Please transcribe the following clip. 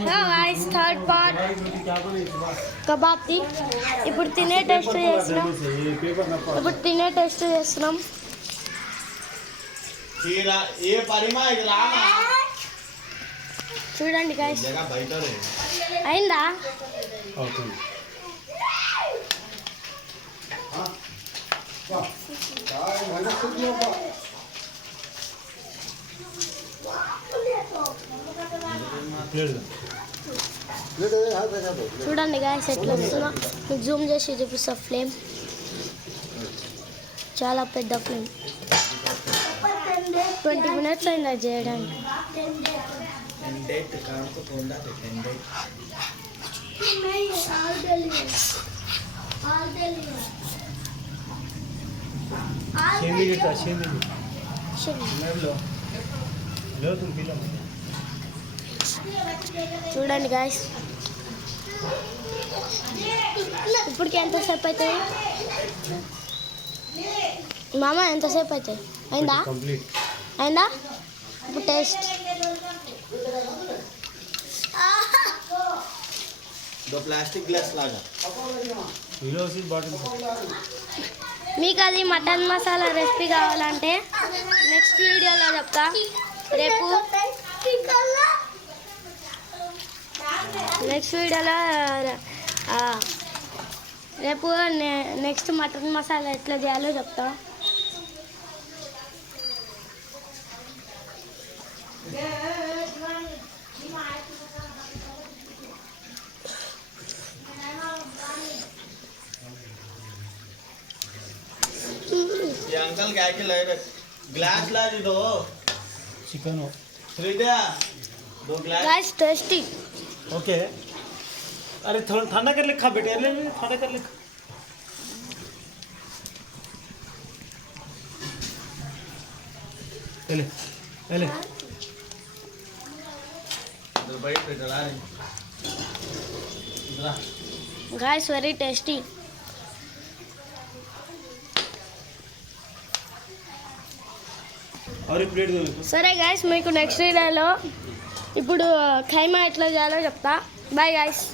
guys third part कबाब थी ఇప్పుడు తినే టెస్ట్ చేస్తున్నాం ఏ పరిమా ఇది రామా చూడండి गाइस జగ బయటరే అయిందా అవుతుంది చూడండి गाइस ఎట్లా వస్తుందో మీకు జూమ్ చేసి చూపిస్తా ఫ్లేమ్ చాలా పెద్ద ఫ్లేమ్ 20 మినిట్స్ అయింది అది చేయడానికి చూడండి గాయస్ ఇప్పటికి ఎంతసేపు అవుతుంది మామ ఎంతసేపు అవుతుంది అయిందా అయిందా ఇప్పుడు టేస్ట్ ప్లాస్టిక్ గ్లాస్ లాగా మీకు అది మటన్ మసాలా రెసిపీ కావాలంటే నెక్స్ట్ వీడియోలో చెప్తా రేపు నెక్స్ట్ మటన్ మసాలా ఎట్లా చేయాలో చెప్తా ये अंकल क्या के लाए ग्लास ला दो चिकन हो श्रीदया दो ग्लास गाइस टेस्टी ओके अरे थोड़ा ठंडा कर लिखा बेटे ले ठंडा कर लिखा ले ले दो बाइट पे चला रहे गाइस वेरी टेस्टी సరే గాయస్ మీకు నెక్స్ట్ వీడియోలో ఇప్పుడు ఖైమా ఎట్లా చేయాలో చెప్తా బాయ్ గాయస్